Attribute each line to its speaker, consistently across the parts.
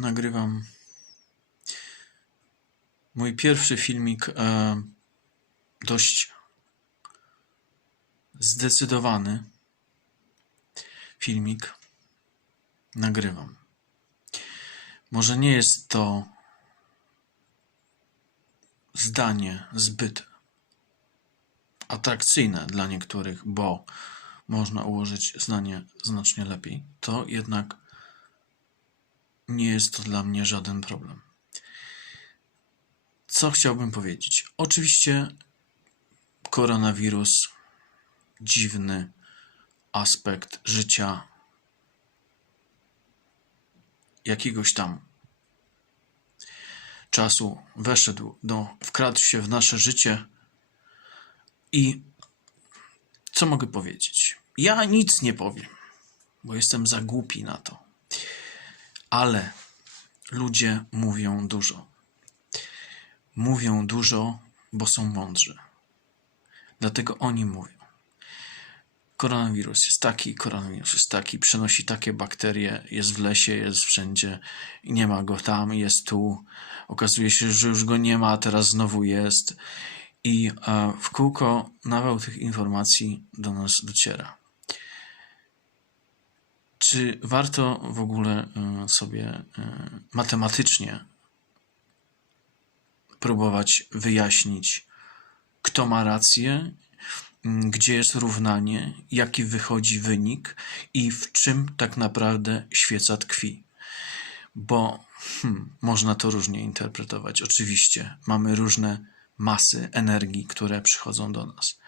Speaker 1: nagrywam mój pierwszy filmik, e, dość zdecydowany filmik. Nagrywam. Może nie jest to zdanie zbyt atrakcyjne dla niektórych, bo można ułożyć zdanie znacznie lepiej, to jednak nie jest to dla mnie żaden problem. Co chciałbym powiedzieć? Oczywiście koronawirus, dziwny aspekt życia jakiegoś tam czasu weszedł do, wkradł się w nasze życie i co mogę powiedzieć? Ja nic nie powiem, bo jestem za głupi na to. Ale ludzie mówią dużo. Mówią dużo, bo są mądrzy. Dlatego oni mówią. Koronawirus jest taki, koronawirus jest taki, przenosi takie bakterie, jest w lesie, jest wszędzie, i nie ma go tam, jest tu. Okazuje się, że już go nie ma, a teraz znowu jest. I e, w kółko nawał tych informacji do nas dociera. Czy warto w ogóle e, sobie e, matematycznie próbować wyjaśnić, kto ma rację, gdzie jest równanie, jaki wychodzi wynik i w czym tak naprawdę świeca tkwi? Bo hmm, można to różnie interpretować. Oczywiście mamy różne masy energii, które przychodzą do nas.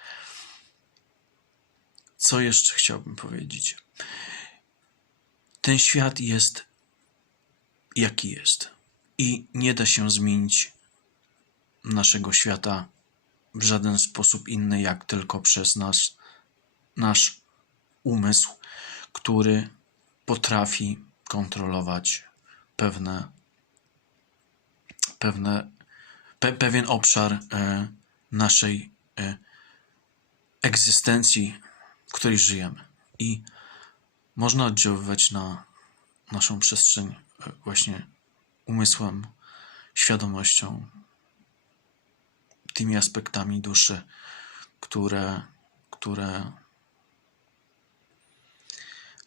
Speaker 1: Co jeszcze chciałbym powiedzieć? Ten świat jest jaki jest i nie da się zmienić naszego świata w żaden sposób inny, jak tylko przez nas, nasz umysł, który potrafi kontrolować pewne, pewne, pe, pewien obszar e, naszej e, egzystencji, w której żyjemy. I można oddziaływać na naszą przestrzeń e, właśnie umysłem, świadomością, tymi aspektami duszy, które, które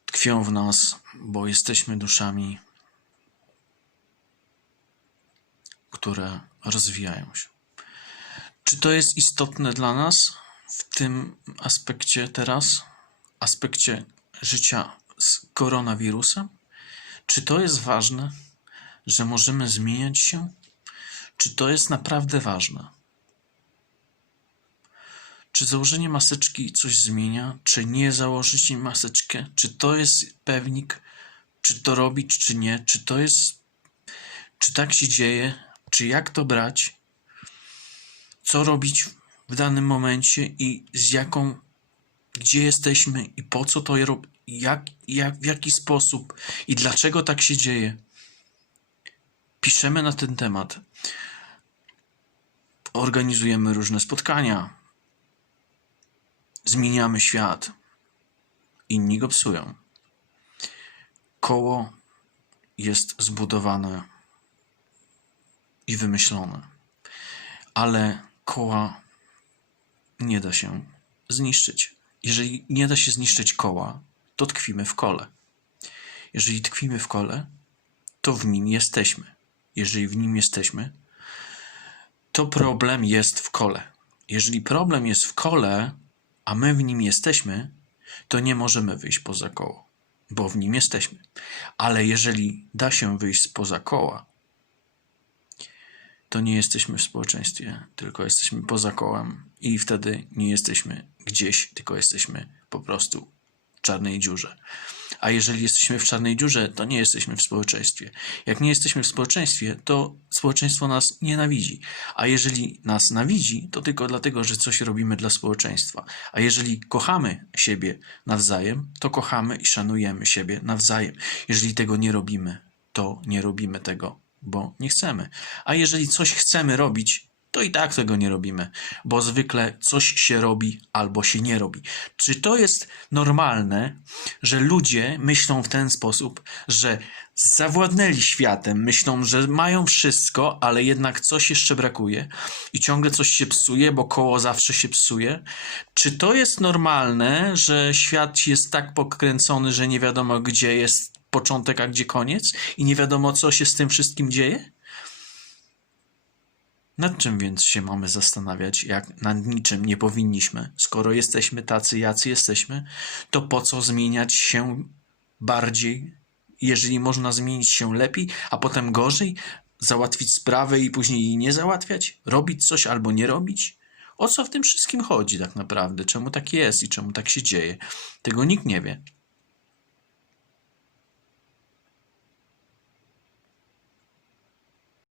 Speaker 1: tkwią w nas, bo jesteśmy duszami, które rozwijają się. Czy to jest istotne dla nas w tym aspekcie teraz, aspekcie życia z koronawirusem? Czy to jest ważne, że możemy zmieniać się? Czy to jest naprawdę ważne? Czy założenie maseczki coś zmienia? Czy nie założyć jej maseczkę? Czy to jest pewnik? Czy to robić, czy nie? Czy to jest. Czy tak się dzieje? Czy jak to brać? Co robić w danym momencie i z jaką. Gdzie jesteśmy i po co to? Jak, jak, w jaki sposób i dlaczego tak się dzieje? Piszemy na ten temat. Organizujemy różne spotkania zmieniamy świat. Inni go psują. Koło jest zbudowane i wymyślone, ale koła nie da się zniszczyć. Jeżeli nie da się zniszczyć koła, to tkwimy w kole. Jeżeli tkwimy w kole, to w nim jesteśmy. Jeżeli w nim jesteśmy, to problem jest w kole. Jeżeli problem jest w kole, a my w nim jesteśmy, to nie możemy wyjść poza koło, bo w nim jesteśmy. Ale jeżeli da się wyjść spoza koła, to nie jesteśmy w społeczeństwie, tylko jesteśmy poza kołem i wtedy nie jesteśmy gdzieś, tylko jesteśmy po prostu w czarnej dziurze. A jeżeli jesteśmy w czarnej dziurze, to nie jesteśmy w społeczeństwie. Jak nie jesteśmy w społeczeństwie, to społeczeństwo nas nienawidzi. A jeżeli nas nawidzi, to tylko dlatego, że coś robimy dla społeczeństwa. A jeżeli kochamy siebie nawzajem, to kochamy i szanujemy siebie nawzajem. Jeżeli tego nie robimy, to nie robimy tego, bo nie chcemy. A jeżeli coś chcemy robić, to i tak tego nie robimy, bo zwykle coś się robi albo się nie robi. Czy to jest normalne, że ludzie myślą w ten sposób, że zawładnęli światem, myślą, że mają wszystko, ale jednak coś jeszcze brakuje i ciągle coś się psuje, bo koło zawsze się psuje? Czy to jest normalne, że świat jest tak pokręcony, że nie wiadomo gdzie jest początek, a gdzie koniec i nie wiadomo co się z tym wszystkim dzieje? Nad czym więc się mamy zastanawiać, jak nad niczym nie powinniśmy? Skoro jesteśmy tacy, jacy jesteśmy, to po co zmieniać się bardziej, jeżeli można zmienić się lepiej, a potem gorzej? Załatwić sprawę i później jej nie załatwiać? Robić coś albo nie robić? O co w tym wszystkim chodzi tak naprawdę? Czemu tak jest i czemu tak się dzieje? Tego nikt nie wie.